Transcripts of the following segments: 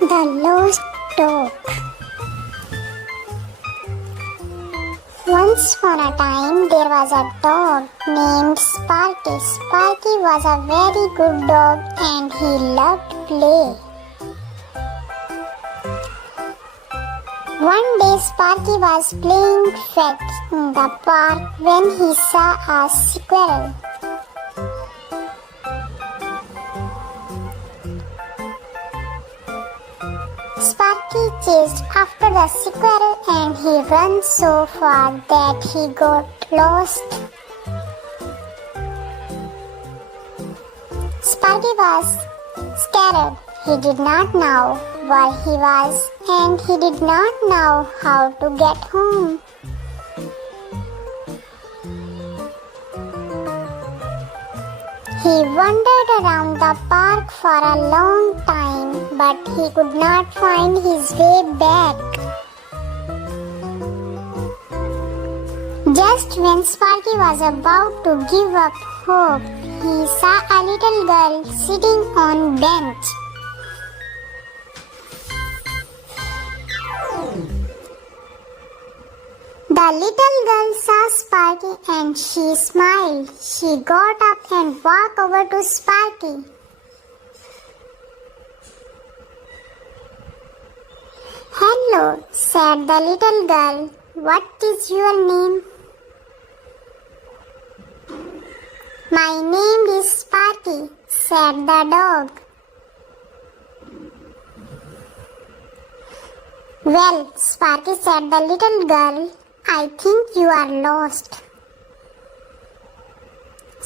The lost dog. Once upon a time, there was a dog named Sparky. Sparky was a very good dog and he loved play. One day, Sparky was playing fetch in the park when he saw a squirrel. Sparky chased after the squirrel and he ran so far that he got lost. Sparky was scared. He did not know where he was and he did not know how to get home. He wandered around the park for a long time, but he could not find his way back. Just when Sparky was about to give up hope, he saw a little girl sitting on a bench. The little girl saw Sparky and she smiled. She got up and walked over to Sparky. "Hello," said the little girl. "What is your name?" "My name is Sparky," said the dog. "Well," Sparky said the little girl, "I think you are lost."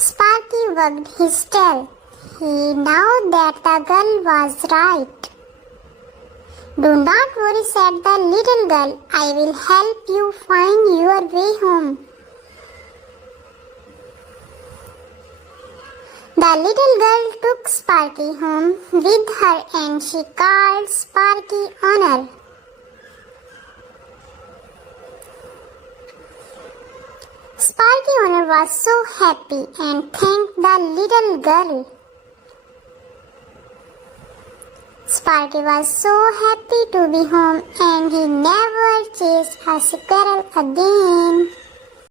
Sparky wagged his tail. He knew that the girl was right. "Do not worry," said the little girl. "I will help you find your way home." The little girl took Sparky home with her and she called Sparky Honor. Sparky Honor was so happy and thanked the little girl. Sparky was so happy to be home and he never chased a squirrel again.